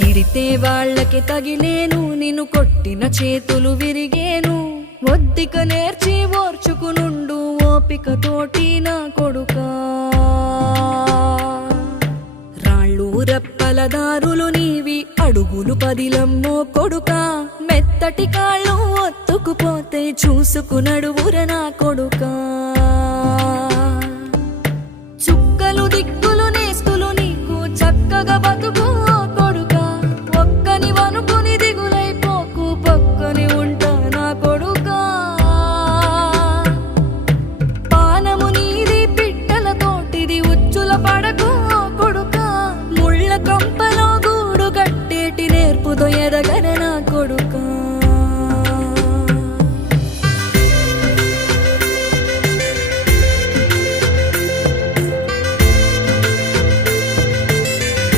తిరితే వాళ్ళకి తగిలేను నిన్ను కొట్టిన చేతులు విరిగేను ఒద్దిక నేర్చి ఓర్చుకునుండు ఓపికతోటి నా కొడుకా రాళ్ళు రెప్పల దారులు నీవి అడుగులు పదిలమ్మో కొడుకా మెత్తటి కాళ్ళు ఒత్తుకుపోతే చూసుకునడువుర నా కొడుకా చుక్కలు దిక్కులు నేస్తులు నీకు చక్కగా బతుకు చూపుతో ఎదగన నా కొడు